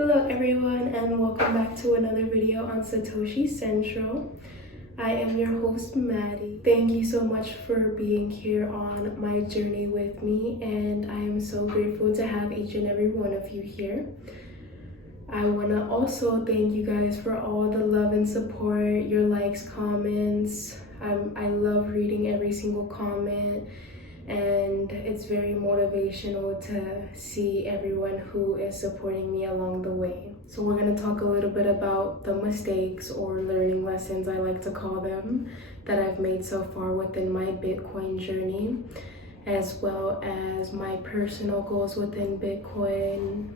Hello everyone, and welcome back to another video on Satoshi Central. I am your host, Maddie. Thank you so much for being here on my journey with me, and I am so grateful to have each and every one of you here. I want to also thank you guys for all the love and support, your likes, comments. I love reading every single comment, and it's very motivational to see everyone who is supporting me along the way. So we're going to talk a little bit about the mistakes or learning lessons, I like to call them, that I've made so far within my Bitcoin journey, as well as my personal goals within Bitcoin,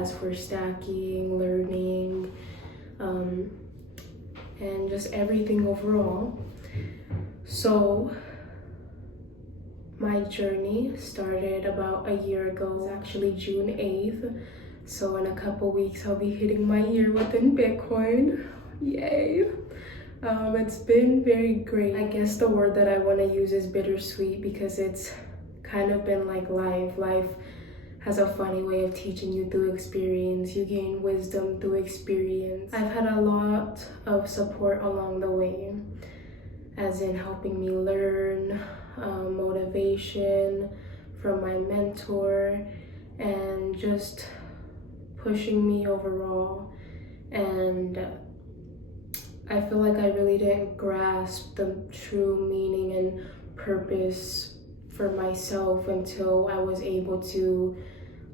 as for stacking, learning, and just everything overall. So my journey started about a year ago. It's actually June 8th. So in a couple weeks, I'll be hitting my year within Bitcoin. Yay. It's been very great. I guess the word that I want to use is bittersweet, because it's kind of been like life. Life has a funny way of teaching you through experience. You gain wisdom through experience. I've had a lot of support along the way, as in helping me learn, motivation from my mentor, and just pushing me overall. And I feel like I really didn't grasp the true meaning and purpose for myself until I was able to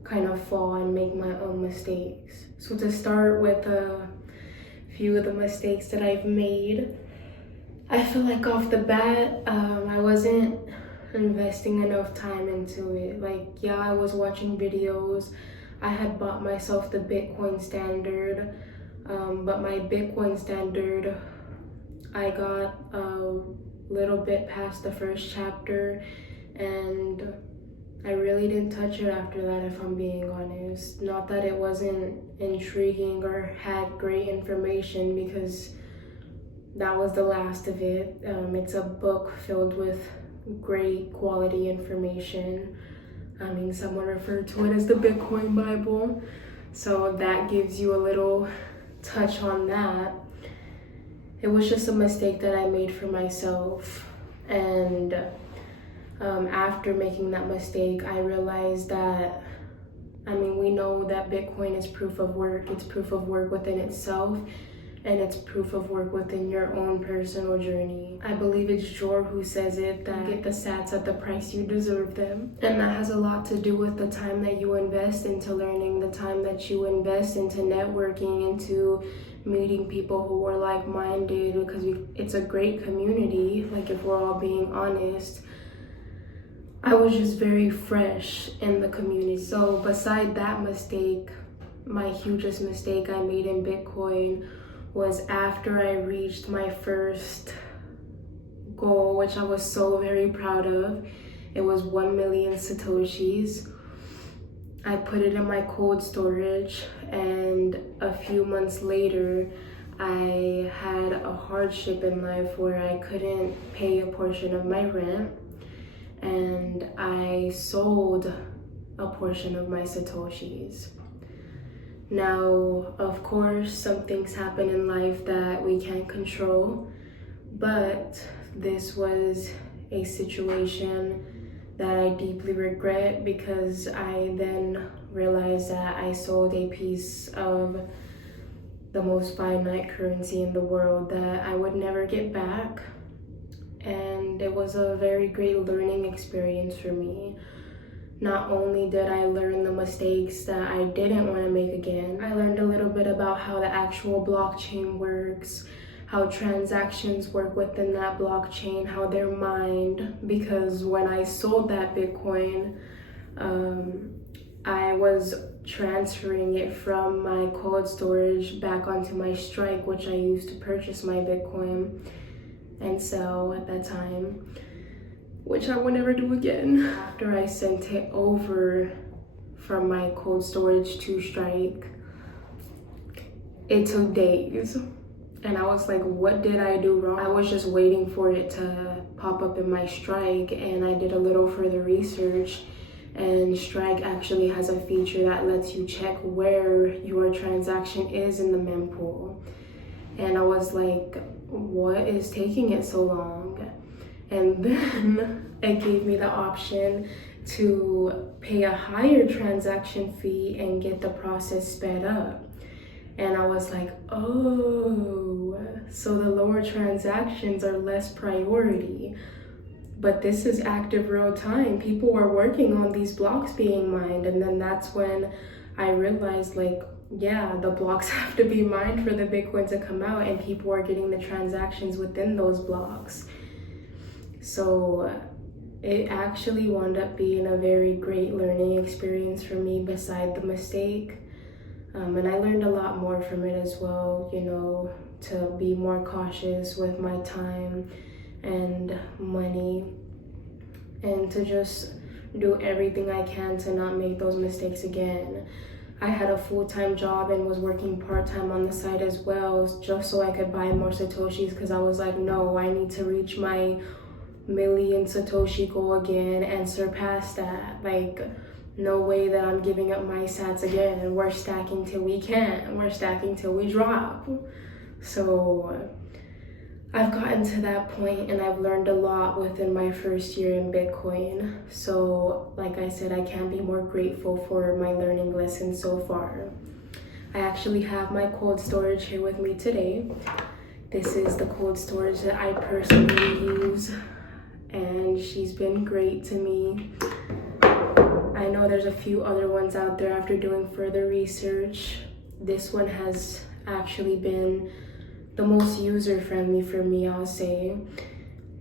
kind of fall and make my own mistakes. So to start with a few of the mistakes that I've made, I feel like off the bat, I wasn't investing enough time into it. Like, yeah, I was watching videos. I had bought myself the Bitcoin standard, but my Bitcoin standard, I got a little bit past the first chapter, and I really didn't touch it after that, if I'm being honest. Not that it wasn't intriguing or had great information, because that was the last of it. It's a book filled with great quality information. I mean, someone referred to it as the Bitcoin Bible. So that gives you a little touch on that. It was just a mistake that I made for myself. And after making that mistake, I realized that, I mean, we know that Bitcoin is proof of work. It's proof of work within itself, and it's proof of work within your own personal journey. I believe it's Jor who says it, that you get the sats at the price you deserve them. And that has a lot to do with the time that you invest into learning, the time that you invest into networking, into meeting people who are like-minded, because it's a great community, like, if we're all being honest. I was just very fresh in the community. So beside that mistake, my hugest mistake I made in Bitcoin was after I reached my first goal, which I was so very proud of. It was 1 million Satoshis. I put it in my cold storage, and a few months later, I had a hardship in life where I couldn't pay a portion of my rent, and I sold a portion of my Satoshis. Now, of course, some things happen in life that we can't control, but this was a situation that I deeply regret, because I then realized that I sold a piece of the most finite currency in the world that I would never get back. And it was a very great learning experience for me. Not only did I learn the mistakes that I didn't want to make again, I learned a little bit about how the actual blockchain works, how transactions work within that blockchain, how they're mined. Because when I sold that Bitcoin, I was transferring it from my cold storage back onto my Strike, which I used to purchase my Bitcoin and sell at that time, which I will never do again. After I sent it over from my cold storage to Strike, it took days. And I was like, what did I do wrong? I was just waiting for it to pop up in my Strike, and I did a little further research, And Strike actually has a feature that lets you check where your transaction is in the mempool. And I was like, what is taking it so long? And then it gave me the option to pay a higher transaction fee and get the process sped up. And I was like, oh, so the lower transactions are less priority. But this is active real time. People are working on these blocks being mined. And then that's when I realized, like, yeah, the blocks have to be mined for the Bitcoin to come out, and people are getting the transactions within those blocks. So it actually wound up being a very great learning experience for me beside the mistake. And I learned a lot more from it as well, you know, to be more cautious with my time and money, and to just do everything I can to not make those mistakes again. I had a full-time job and was working part-time on the side as well, just so I could buy more Satoshis, because I was like, no, I need to reach my million Satoshi goal again and surpass that. Like, no way that I'm giving up my sats again, and we're stacking till we can't, we're stacking till we drop. So I've gotten to that point, and I've learned a lot within my first year in Bitcoin. So like I said, I can't be more grateful for my learning lessons so far. I actually have my cold storage here with me today. This is the cold storage that I personally use, and she's been great to me. I know there's a few other ones out there after doing further research. This one has actually been the most user-friendly for me, I'll say.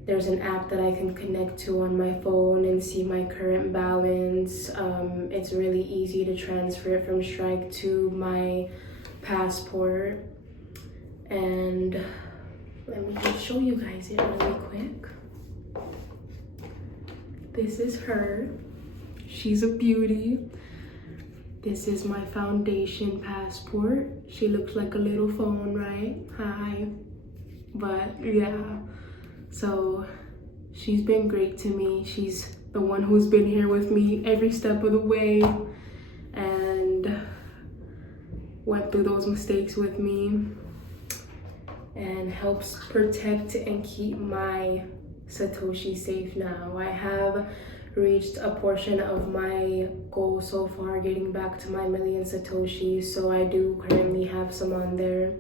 There's an app that I can connect to on my phone and see my current balance. It's really easy to transfer it from Strike to my passport. And let me just show you guys it really quick. This is her. She's a beauty. This is my foundation passport. She looks like a little phone, right? Hi. But yeah, so she's been great to me. She's the one who's been here with me every step of the way and went through those mistakes with me and helps protect and keep my Satoshi safe now. I have reached a portion of my goal so far, getting back to my million Satoshis, so I do currently have some on there.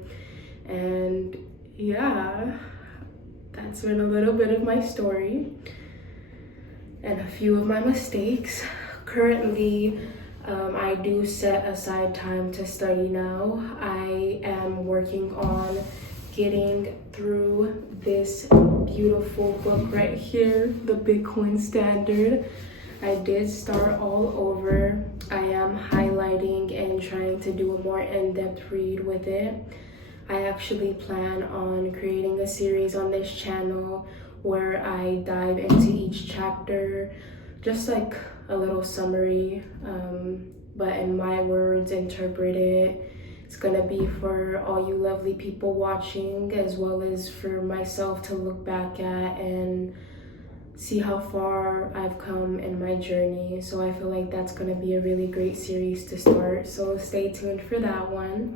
And yeah, that's been a little bit of my story and a few of my mistakes. Currently, I do set aside time to study now. I am working on getting through this beautiful book right here, the Bitcoin Standard. I did start all over. I am highlighting and trying to do a more in-depth read with it. I actually plan on creating a series on this channel where I dive into each chapter, just like a little summary, but in my words, interpret it. It's gonna be for all you lovely people watching, as well as for myself to look back at and see how far I've come in my journey. So I feel like that's gonna be a really great series to start. So stay tuned for that one.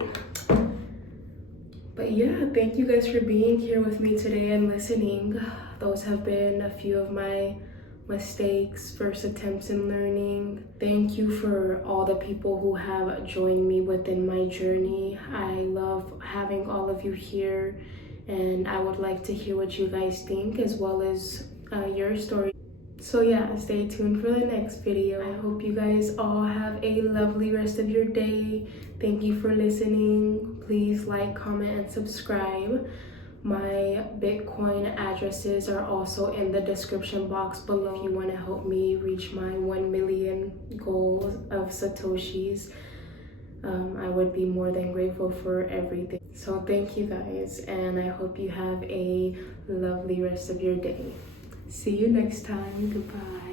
But yeah, thank you guys for being here with me today and listening. Those have been a few of my mistakes, first attempts in learning. Thank you for all the people who have joined me within my journey. I love having all of you here, and I would like to hear what you guys think, as well as your story. So yeah, stay tuned for the next video. I hope you guys all have a lovely rest of your day. Thank you for listening. Please like, comment, and subscribe. My Bitcoin addresses are also in the description box below if you want to help me reach my 1 million goal of Satoshis. I would be more than grateful for everything. So thank you guys, and I hope you have a lovely rest of your day. See you next time. Goodbye.